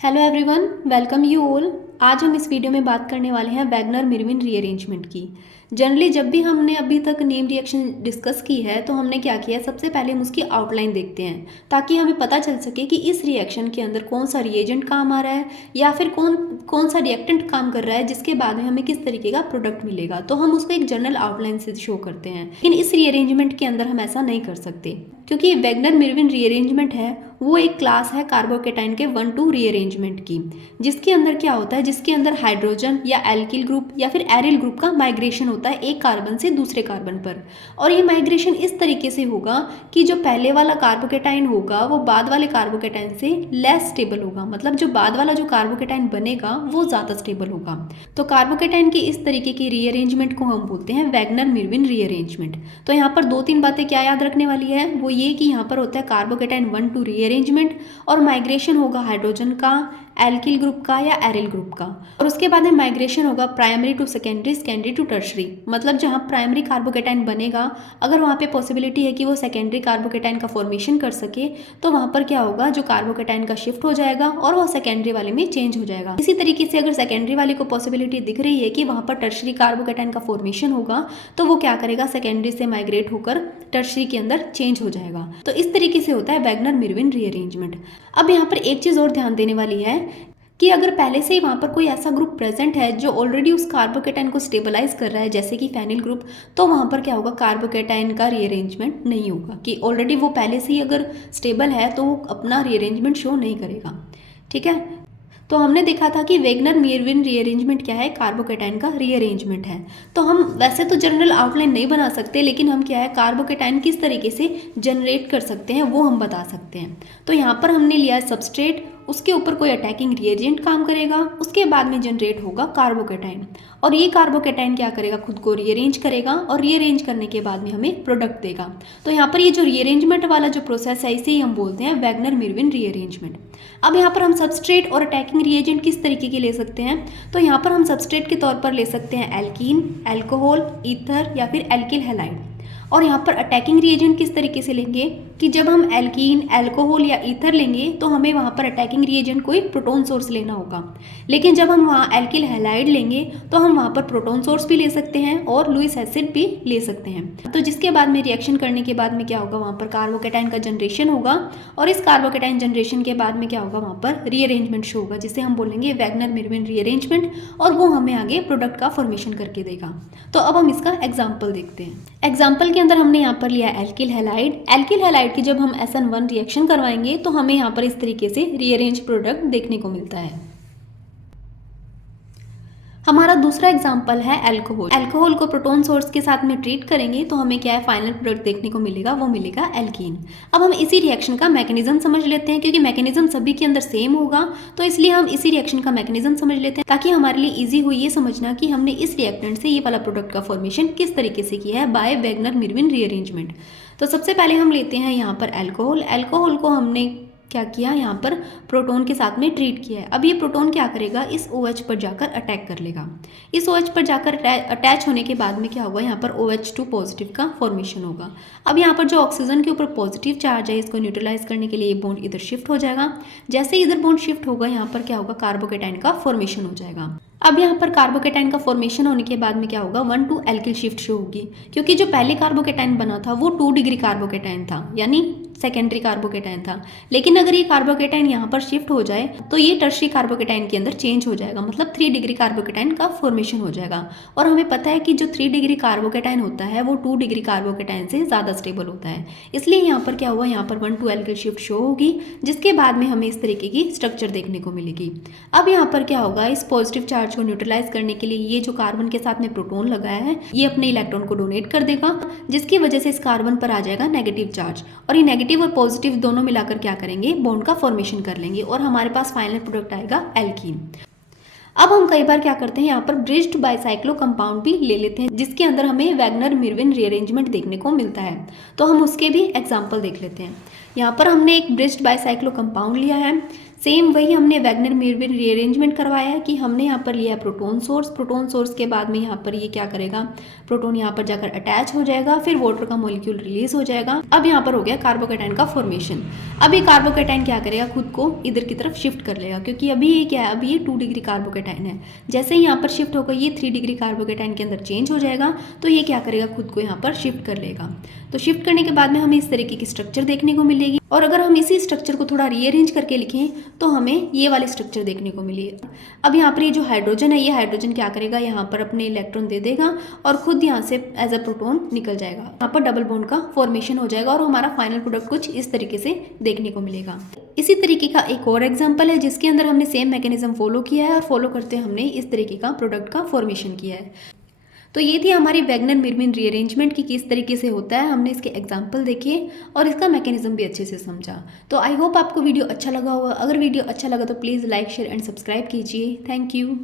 Hello everyone, welcome you all. आज हम इस वीडियो में बात करने वाले हैं वैगनर मिर्विन रीअरेंजमेंट की। जनरली जब भी हमने अभी तक नेम रिएक्शन डिस्कस की है तो हमने क्या किया है, सबसे पहले हम उसकी आउटलाइन देखते हैं ताकि हमें पता चल सके कि इस रिएक्शन के अंदर कौन सा रिएजेंट काम आ रहा है या फिर कौन कौन सा रिएक्टेंट काम कर रहा है, जिसके बाद में हमें किस तरीके का प्रोडक्ट मिलेगा। तो हम उसको एक जनरल आउटलाइन से शो करते हैं, लेकिन इस रीअरेंजमेंट के अंदर हम ऐसा नहीं कर सकते क्योंकि वैगनर मिर्विन रीअरेंजमेंट है वो एक क्लास है कार्बोकेटाइन के 1-2 रीअरेंजमेंट की, जिसके अंदर क्या होता है, जिसके अंदर हाइड्रोजन या एल्किल ग्रुप या फिर एरिल ग्रुप का माइग्रेशन होता है एक कार्बन से दूसरे कार्बन पर। और ये माइग्रेशन इस तरीके से होगा कि जो पहले वाला कार्बोकेटाइन होगा वो बाद वाले कार्बोकेटाइन से लेस स्टेबल होगा, मतलब जो बाद वाला जो कार्बोकेटाइन बनेगा वो ज़्यादा स्टेबल होगा। तो कार्बोकेटाइन की इस तरीके की रीअरेंजमेंट को हम बोलते हैं वैगनर मिर्विन रीअरेंजमेंट। तो यहाँ पर 2-3 बातें क्या याद रखने वाली है, वो ये कि यहाँ पर होता है कार्बोकेटाइन 1-2 रीअरेंजमेंट और माइग्रेशन होगा हाइड्रोजन का, एल्किल ग्रुप का या एरिल ग्रुप का। और उसके बाद में माइग्रेशन होगा primary to secondary, secondary to tertiary, मतलब जहाँ प्राइमरी कार्बोकेटाइन बनेगा अगर वहाँ पे पॉसिबिलिटी है कि वो सेकेंडरी कार्बोकेटाइन का फॉर्मेशन कर सके तो वहाँ पर क्या होगा, जो कार्बोकेटाइन का शिफ्ट हो जाएगा और वो सेकेंडरी वाले में चेंज हो जाएगा। इसी तरीके से अगर सेकेंडरी वाले को पॉसिबिलिटी दिख रही है कि वहाँ पर टर्शरी कार्बोकेटाइन का फॉर्मेशन होगा तो वो क्या करेगा, सेकेंडरी से माइग्रेट होकर टर्शरी के अंदर चेंज हो जाएगा। तो इस तरीके से होता है वैगनर मिर्विन रीअरेंजमेंट। अब यहाँ पर एक चीज़ और ध्यान देने वाली है कि अगर पहले से ही वहाँ पर कोई ऐसा ग्रुप प्रेजेंट है जो ऑलरेडी उस कार्बोकेटाइन को स्टेबलाइज कर रहा है, जैसे कि फेनिल ग्रुप, तो वहाँ पर क्या होगा, कार्बोकेटाइन का रीअरेंजमेंट नहीं होगा कि ऑलरेडी वो पहले से ही अगर स्टेबल है तो वो अपना रीअरेंजमेंट शो नहीं करेगा। ठीक है, तो हमने देखा था कि वैगनर मिर्विन रीअरेंजमेंट क्या है, कार्बोकेटाइन का रीअरेंजमेंट है। तो हम वैसे तो जनरल आउटलाइन नहीं बना सकते, लेकिन हम क्या है, कार्बोकेटाइन किस तरीके से जनरेट कर सकते हैं वो हम बता सकते हैं। तो यहाँ पर हमने लिया है सबस्ट्रेट, उसके ऊपर कोई अटैकिंग रिएजेंट काम करेगा, उसके बाद में जनरेट होगा कार्बोकेटाइन और ये कार्बोकेटाइन क्या करेगा, खुद को रीअरेंज करेगा और रीअरेंज करने के बाद में हमें प्रोडक्ट देगा। तो यहाँ पर ये जो रीअरेंजमेंट वाला जो प्रोसेस है इसे ही हम बोलते हैं वैगनर मिर्विन रीअरेंजमेंट। अब यहाँ पर हम सबस्ट्रेट और अटैकिंग रिएजेंट किस तरीके के ले सकते हैं, तो यहाँ पर हम सबस्ट्रेट के तौर पर ले सकते हैं एल्कीन, अल्कोहल, ईथर या फिर एल्किल हैलाइड। और यहाँ पर अटैकिंग रिएजेंट किस तरीके से लेंगे कि जब हम एल्कीन, अल्कोहल या ईथर लेंगे तो हमें वहाँ पर अटैकिंग रिएजेंट कोई प्रोटॉन सोर्स लेना होगा, लेकिन जब हम वहाँ एल्किल हैलाइड लेंगे तो हम वहाँ पर प्रोटॉन सोर्स भी ले सकते हैं और लुईस एसिड भी ले सकते हैं। तो जिसके बाद में रिएक्शन करने के बाद में क्या होगा, वहाँ पर कार्बोकेटाइन का जनरेशन होगा और इस कार्बोकेटाइन जनरेशन के बाद में क्या होगा, वहाँ पर रीअरेंजमेंट शो होगा जिसे हम बोलेंगे वैगनर मिर्विन रीअरेंजमेंट, और वो हमें आगे प्रोडक्ट का फॉर्मेशन करके देगा। तो अब हम इसका एग्जाम्पल देखते हैं। एग्जाम्पल के अंदर हमने यहाँ पर लिया एल्किल हैलाइड। एल्किल हैलाइड की जब हम SN1 रिएक्शन करवाएंगे तो हमें यहाँ पर इस तरीके से रीअरेंज प्रोडक्ट देखने को मिलता है। हमारा दूसरा एग्जाम्पल है अल्कोहल। अल्कोहल को प्रोटॉन सोर्स के साथ में ट्रीट करेंगे तो हमें क्या है, फाइनल प्रोडक्ट देखने को मिलेगा, वो मिलेगा एल्कीन। अब हम इसी रिएक्शन का मैकेनिज्म समझ लेते हैं, क्योंकि मैकेनिज्म सभी के अंदर सेम होगा तो इसलिए हम इसी रिएक्शन का मैकेनिज्म समझ लेते हैं ताकि हमारे लिए ईजी हो ये समझना कि हमने इस रिएक्टेंट से ये वाला प्रोडक्ट का फॉर्मेशन किस तरीके से किया है बाय वैगनर मिर्विन रीअरेंजमेंट। तो सबसे पहले हम लेते हैं यहाँ पर अल्कोहल। अल्कोहल को हमने क्या किया, यहाँ पर प्रोटॉन के साथ में ट्रीट किया है। अब ये प्रोटॉन क्या करेगा, इस OH पर जाकर अटैक कर लेगा। इस OH पर जाकर अटैच होने के बाद में क्या होगा, यहाँ पर OH2 पॉजिटिव का फॉर्मेशन होगा। अब यहाँ पर जो ऑक्सीजन के ऊपर पॉजिटिव चार्ज है इसको न्यूट्रलाइज करने के लिए ये बॉन्ड इधर शिफ्ट हो जाएगा। जैसे ही इधर बॉन्ड शिफ्ट होगा यहाँ पर क्या होगा, कार्बोकेटाइन का फॉर्मेशन हो जाएगा। अब यहाँ पर कार्बोकेटाइन का फॉर्मेशन होने के बाद में क्या होगा, 1-2 एल्किल शिफ्ट शो होगी, क्योंकि जो पहले कार्बोकेटाइन बना था वो 2 डिग्री कार्बोकेटाइन था, यानी सेकेंडरी कार्बोकेटाइन था। लेकिन अगर ये कार्बोकेटाइन यहाँ पर शिफ्ट हो जाए तो ये टर्शरी कार्बोकेटाइन के अंदर चेंज हो जाएगा, मतलब 3 डिग्री कार्बोकेटाइन का फॉर्मेशन हो जाएगा। और हमें पता है कि जो 3 डिग्री कार्बोकेटाइन होता है वो 2 डिग्री कार्बोकेटाइन से ज़्यादा स्टेबल होता है, इसलिए यहाँ पर क्या हुआ, यहाँ पर 1-2 एल्किल शिफ्ट शो होगी, जिसके बाद में हमें इस तरीके की स्ट्रक्चर देखने को मिलेगी। अब यहाँ पर क्या होगा, इस पॉजिटिव चार्ज को न्यूट्रलाइज करने के लिए ये जो कार्बन के साथ में प्रोटॉन लगाया है ये अपने इलेक्ट्रॉन को डोनेट कर देगा, जिसकी वजह से इस कार्बन पर आ जाएगा नेगेटिव चार्ज, और ये नेगेटिव और पॉजिटिव दोनों मिलाकर क्या करेंगे, बॉन्ड का फॉर्मेशन कर लेंगे और हमारे पास फाइनल प्रोडक्ट आएगा एल्कीन। अब हम कई बार क्या करते हैं, यहाँ पर ब्रिज्ड बाइसाइक्लो कंपाउंड भी ले लेते हैं, जिसके अंदर हमें वैगनर मिर्विन रीअरेंजमेंट देखने को मिलता है। तो हम उसके भी एग्जाम्पल देख लेते हैं। यहाँ पर हमने एक ब्रिज्ड बाइसाइक्लो कंपाउंड लिया है। सेम वही हमने वैगनर मिर्विन रीअरेंजमेंट करवाया है कि हमने यहाँ पर लिया है प्रोटॉन सोर्स के बाद में यहाँ पर ये क्या करेगा, प्रोटॉन यहाँ पर जाकर अटैच हो जाएगा, फिर वाटर का मॉलिक्यूल रिलीज हो जाएगा। अब यहाँ पर हो गया कार्बोकैटायन का फॉर्मेशन। अब ये कार्बोकैटायन क्या करेगा, खुद को इधर की तरफ शिफ्ट कर लेगा, क्योंकि अभी ये क्या है, अभी ये 2 डिग्री कार्बोकैटायन है। जैसे ही यहाँ पर शिफ्ट होकर ये 3 डिग्री कार्बोकैटायन के अंदर चेंज हो जाएगा, तो ये क्या करेगा, खुद को यहाँ पर शिफ्ट कर लेगा। तो शिफ्ट करने के बाद में हमें इस तरीके की स्ट्रक्चर देखने को मिलेगी। और अगर हम इसी स्ट्रक्चर को थोड़ा रीअरेंज करके लिखें तो हमें ये वाली स्ट्रक्चर देखने को मिली। अब यहाँ पर ये जो हाइड्रोजन है, ये हाइड्रोजन क्या करेगा, यहाँ पर अपने इलेक्ट्रॉन दे देगा और खुद यहाँ से एज अ प्रोटॉन निकल जाएगा। यहाँ पर डबल बॉन्ड का फॉर्मेशन हो जाएगा और हमारा फाइनल प्रोडक्ट कुछ इस तरीके से देखने को मिलेगा। इसी तरीके का एक और एग्जाम्पल है जिसके अंदर हमने सेम मैकेनिज्म फॉलो किया है और फॉलो करते हमने इस तरीके का प्रोडक्ट का फॉर्मेशन किया है। तो ये थी हमारी वैगनर मिर्विन रीअरेंजमेंट की किस तरीके से होता है। हमने इसके एग्जाम्पल देखे और इसका मैकेनिज्म भी अच्छे से समझा। तो आई होप आपको वीडियो अच्छा लगा होगा। अगर वीडियो अच्छा लगा तो please like share and subscribe कीजिए। Thank you.